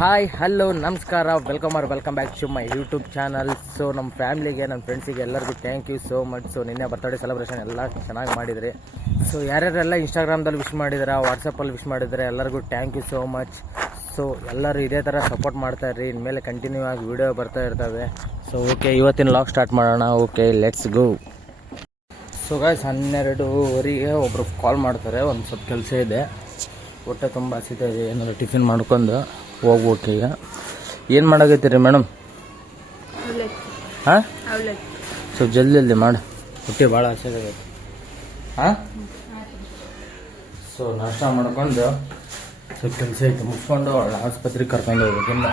Hi hello ನಮಸ್ಕಾರ welcome back to my YouTube channel. So ನಮ್ಮ ಫ್ಯಾಮಿಲಿಗೆ ನನ್ನ ಫ್ರೆಂಡ್ಸಿಗೆ ಎಲ್ಲರಿಗೂ thank you so much. So ನಿನ್ನೆ ಬರ್ತ್ಡೇ ಸೆಲೆಬ್ರೇಷನ್ ಎಲ್ಲ ಚೆನ್ನಾಗಿ ಮಾಡಿದ್ರಿ. ಸೊ ಯಾರ್ಯಾರೆಲ್ಲ ಇನ್ಸ್ಟಾಗ್ರಾಮ್ದಲ್ಲಿ ವಿಶ್ ಮಾಡಿದ್ರೆ, ವಾಟ್ಸಪ್ಪಲ್ಲಿ ವಿಶ್ ಮಾಡಿದರೆ ಎಲ್ಲರಿಗೂ thank you so much. So ಎಲ್ಲರೂ ಇದೇ ಥರ ಸಪೋರ್ಟ್ ಮಾಡ್ತಾಯಿರ್ರಿ. ಇನ್ಮೇಲೆ ಕಂಟಿನ್ಯೂ ಆಗಿ ವೀಡಿಯೋ ಬರ್ತಾ ಇರ್ತವೆ. ಸೊ ಓಕೆ, ಇವತ್ತಿನ ಲಾಗ್ ಸ್ಟಾರ್ಟ್ ಮಾಡೋಣ. Okay, let's go. So guys, 12:30 ಒಬ್ಬರು ಕಾಲ್ ಮಾಡ್ತಾರೆ. ಒಂದು ಸ್ವಲ್ಪ ಕೆಲಸ ಇದೆ, ಹೊಟ್ಟೆ ತುಂಬ ಹಸಿತಾ ಇದೆ. ಏನಾದ್ರು ಟಿಫಿನ್ ಮಾಡ್ಕೊಂಡು ಹೋಗ್ಬೇಕು. ಈಗ ಏನು ಮಾಡಾಕತ್ತೀರಿ ಮೇಡಮ್? ಹಾಂ, ಸ್ವಲ್ಪ ಜಲ್ದಿ ಮಾಡಿ, ಹೊಟ್ಟೆ ಭಾಳ ಹಸಿದಾಗೈತೆ. ಹಾಂ, ಸೊ ನಾಷ್ಟ ಮಾಡ್ಕೊಂಡು ಸ್ವಲ್ಪ ಕೆಲಸ ಐತೆ ಮುಗಿಸ್ಕೊಂಡು ಅವಳ ಆಸ್ಪತ್ರೆಗೆ ಕರ್ಕೊಂಡು ಹೋಗ್ಬೇಕಿನ್ನ.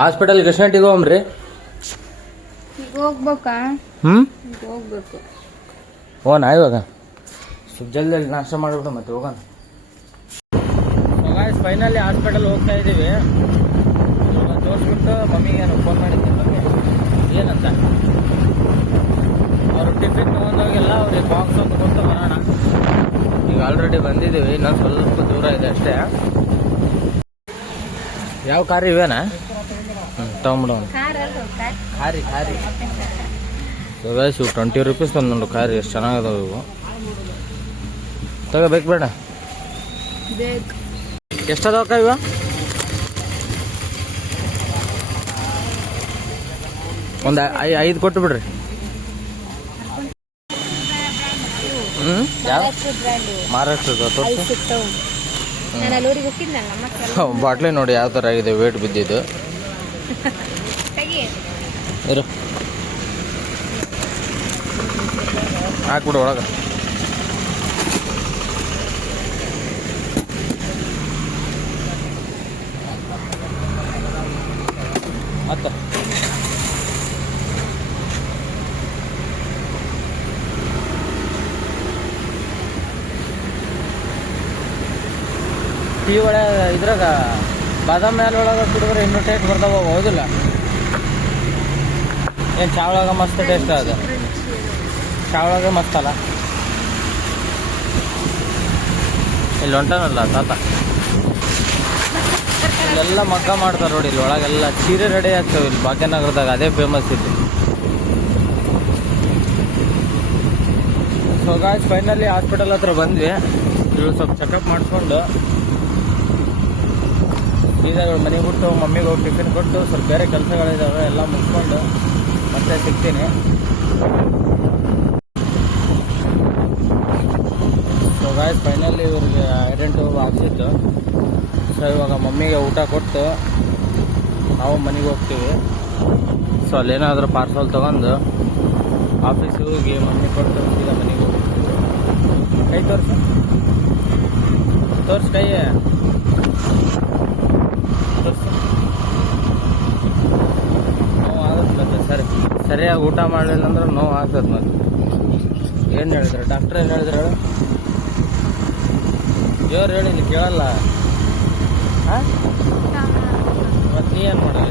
ಹಾಸ್ಪಿಟಲ್ಗೆ ಎಷ್ಟು ಗಂಟೆಗೆ ಹೋಗ್ರಿ? ಹೋಗ್ಬೇಕಾ? ಹೋಗ್ಬೇಕು. ಹೋಗೋಣ ಇವಾಗ. ಸ್ವಲ್ಪ ಜಲ್ದಿ ನಾಷ್ಟ ಮಾಡಿಬಿಡು ಮತ್ತೆ ಹೋಗೋಣ. ಫೈನಲಿ ಹಾಸ್ಪಿಟಲ್ ಹೋಗ್ತಾ ಇದ್ದೀವಿ. ಇವಾಗ ತೋರಿಸ್ಬಿಟ್ಟು ಮಮ್ಮಿಗೆ ನಾನು ಫೋನ್ ಮಾಡಿದ್ದೀನಿ. ಮಮ್ಮಿ ಏನಂತ ಅವರು ಟಿಫಿನ್ ತೊಗೊಂಡೋಗಿಲ್ಲ, ಅವ್ರಿಗೆ ಬಾಕ್ಸ್ ಒಂದು ಕೊಟ್ಟು ಬರೋಣ. ಈಗ ಆಲ್ರೆಡಿ ಬಂದಿದ್ದೀವಿ, ಇನ್ನೊಂದು ಸ್ವಲ್ಪ ದೂರ ಇದೆ ಅಷ್ಟೇ. ಯಾವ ಕಾರ್ ಇವೇನಾ? ತೊಗೊಂಬಿಡೋಣ. ಖಾರಿ ಇವು 20 ರೂಪೀಸ್ ತಂದು ಖಾರಿ ಎಷ್ಟು ಚೆನ್ನಾಗದಾವೆ ಇವು. ತಗೋಬೇಕು ಬೇಡ? ಎಷ್ಟದವಕ್ಕ ಇವ? ಒಂದು 5 ಕೊಟ್ಟು ಬಿಡ್ರಿ. ಯಾವ ಮಹಾರಾಷ್ಟ್ರದ ಬಾಟ್ಲಿ ನೋಡಿ ಯಾವ ಥರ ಆಗಿದೆ, ವೇಟ್ ಬಿದ್ದಿದ್ದು. ಇರು, ಹಾಕ್ಬಿಡು ಒಳಗೆ. ಮತ್ತೆ ಟೀ ಒಳಗೆ ಇದ್ರಾಗ ಬಾದಾಮ್ ಮೇಲೆ ಒಳಗೆ ಕುಡಿದ್ರೆ ಇನ್ನೂ ಟೇಸ್ಟ್ ಬರ್ತಾವ, ಹೌದಿಲ್ಲ? ಏನು ಚಾ ಒಳಗೆ ಮಸ್ತ್ ಟೇಸ್ಟ್ ಅದು. ಚಾ ಒಳಗೆ ಮಸ್ತ್ ಅಲ್ಲ. ಇಲ್ಲಿ ಹೊಂಟಾನಲ್ಲ ತಾತ, ಇಲ್ಲೆಲ್ಲ ಮಗ್ಗ ಮಾಡ್ತಾರೆ ನೋಡಿ. ಇಲ್ಲಿ ಒಳಗೆಲ್ಲ ಸೀರೆ ರೆಡಿ ಆಗ್ತವೆ. ಇಲ್ಲಿ ಭಾಗ್ಯನಗರದಾಗ ಅದೇ ಫೇಮಸ್ ಇತ್ತು. ಸೊ ಗಾಯ್ಸ್, ಫೈನಲಿ ಹಾಸ್ಪಿಟಲ್ ಹತ್ರ ಬಂದ್ವಿ. ಇವಳು ಸ್ವಲ್ಪ ಚೆಕಪ್ ಮಾಡಿಸ್ಕೊಂಡು ಸೀದಾ ಮನೆಗೆ ಬಿಟ್ಟು ಮಮ್ಮಿಗೆ ಹೋಗಿ ಟಿಫಿನ್ ಕೊಟ್ಟು ಸ್ವಲ್ಪ ಬೇರೆ ಕೆಲಸಗಳಿದ್ದಾವೆ ಎಲ್ಲ ಮುಗಿಸ್ಕೊಂಡು ಮತ್ತೆ ಸಿಗ್ತೀನಿ. ಸೊ ಗಾಯ್ಸ್, ಫೈನಲಿ ಇವ್ರಿಗೆ ಐಡೆಂಟು ಹಾಕ್ಸಿತ್ತು. ಸೊ ಇವಾಗ ಮಮ್ಮಿಗೆ ಊಟ ಕೊಟ್ಟು ನಾವು ಮನೆಗೆ ಹೋಗ್ತೀವಿ. ಸೊ ಅಲ್ಲೇನಾದರೂ ಪಾರ್ಸಲ್ ತೊಗೊಂಡು ಆಫೀಸಿಗೆ ಹೋಗಿ ಮಮ್ಮಿ ಕೊಟ್ಟು ಸೀದಾ ಮನೆಗೆ ಹೋಗ್ತೀವಿ. ಕೈ ತೋರಿಸು ಕೈ ತೋರಿಸು. ನೋವು ಆಗುತ್ತೆ ಮತ್ತೆ. ಸರಿಯಾಗಿ ಊಟ ಮಾಡಲಿಲ್ಲ ಅಂದ್ರೆ ನೋವು ಆಗ್ತದೆ. ಮತ್ತೆ ಏನು ಹೇಳಿದ್ರು ಡಾಕ್ಟ್ರ್? ಏನು ಹೇಳಿದ್ರು ಹೇಳು? ಜೋರು ಹೇಳಿ, ಇಲ್ಲಿ ಕೇಳಲ್ಲ. ಹಾಂ, ಮತ್ತು ನೀ ಏನು ಮಾಡಲಿ?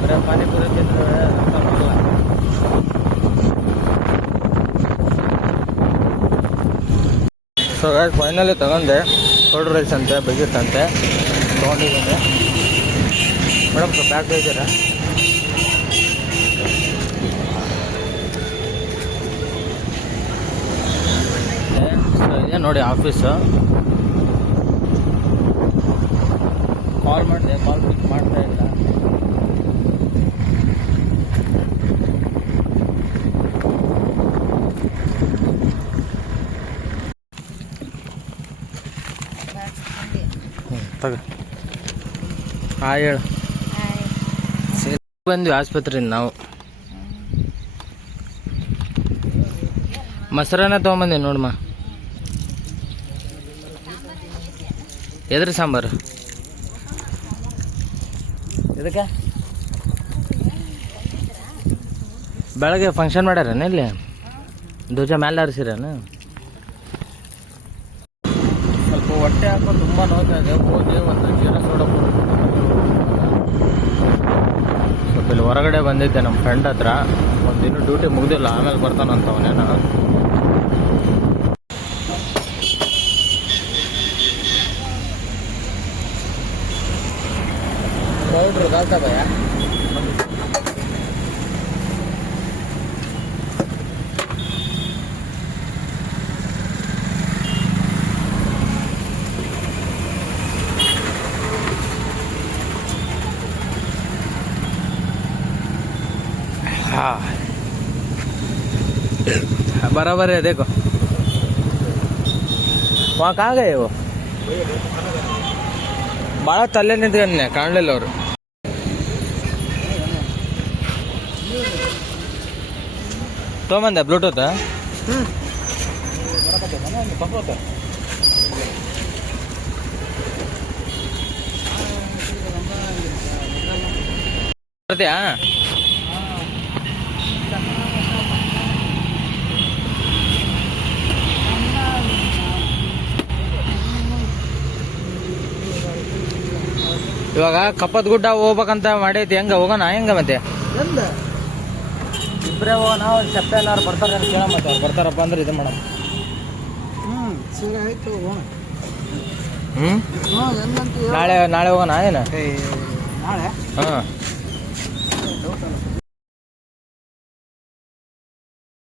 ಬರೀ ಪಾನಿಪುರಿ ತಿಂದ್ರೆ ಅಂತ ಮಾಡಲ್ಲ. ಸೊ ಫೈನಲಿ ತಗೊಂಡೆ. ಕೋಲ್ಡ್ ರೈಸ್ ಅಂತೆ, ಬಗೆತ್ತಂತೆ ತೊಗೊಂಡಿದ್ದೇನೆ. ಮೇಡಮ್ ಸ್ವಲ್ಪ ಬ್ಯಾಗ್ ಬೇಯಿದ್ದೀರಾ? ಸೊ ಇದೆ ನೋಡಿ ಆಫೀಸು. ಕಾಲ್ ಮಾಡಿದೆ, ಕಾಲ್ ಪಿಕ್ ಮಾಡ್ತಾ ಇಲ್ಲ. ತಗ ಹಾಂ ಹೇಳು. ಬಂದ್ವಿ ಆಸ್ಪತ್ರೆಯಿಂದ ನಾವು. ಮೊಸರನ್ನ ತೊಗೊಂಬಂದಿ ನೋಡಮ್ಮ. ಎದ್ರ ಸಾಂಬಾರು? ಇದಕ್ಕೆ ಬೆಳಗ್ಗೆ ಫಂಕ್ಷನ್ ಮಾಡ್ಯಾರೇನು? ಇಲ್ಲಿ ಧ್ವಜ ಮೇಲೆ ಹರಿಸಿರೇನು? ಸ್ವಲ್ಪ ಹೊಟ್ಟೆ ಹಾಕೊಂಡು ತುಂಬ ನೋಡ್ತಾ ಇದೆ. ಹೋಗಿ ಒಂದು ಜೀರ ಸೋಡಾ ಸ್ವಲ್ಪ ಇಲ್ಲಿ ಹೊರಗಡೆ ಬಂದಿದ್ದೆ ನಮ್ಮ ಫ್ರೆಂಡ್ ಹತ್ರ. ಒಂದಿನ ಡ್ಯೂಟಿ ಮುಗ್ದಿಲ್ಲ, ಆಮೇಲೆ ಬರ್ತಾನಂತವನೇನ. बराबर है देखो वहाँ कहाँ गए वो ಭಾಳ ತಲೆ ನಿಂತ್ಕೊಂಡೆ ಕಾಣಲಿಲ್ಲ ಅವರು ತೊಗೊಂಬಂದೆ ಬ್ಲೂಟೂತ್ ಬರ್ತೀಯಾ ಇವಾಗ ಕಪ್ಪತ್ ಗುಡ್ಡ ಹೋಗ್ಬೇಕಂತ ಮಾಡೈತಿ ಹೆಂಗ ಹೋಗೋಣ ಹೆಂಗ ಮತ್ತೆ ಇಬ್ಬರೇ ಹೋಗೋಣ ಒಂದು ಸೆಪ್ಟೆಂಬರ್ ಬರ್ತಾರೆ ಅಂತ ಕೇಳ ಮತ್ತೆ ಅವ್ರು ಬರ್ತಾರಪ್ಪ ಅಂದ್ರೆ ಇದು ಮಾಡೋಣ ಸರಿ ಆಯ್ತು ಹೋಗೋಣ ನಾಳೆ ನಾಳೆ ಹೋಗೋಣ ಏನು ನಾಳೆ ಹಾಂ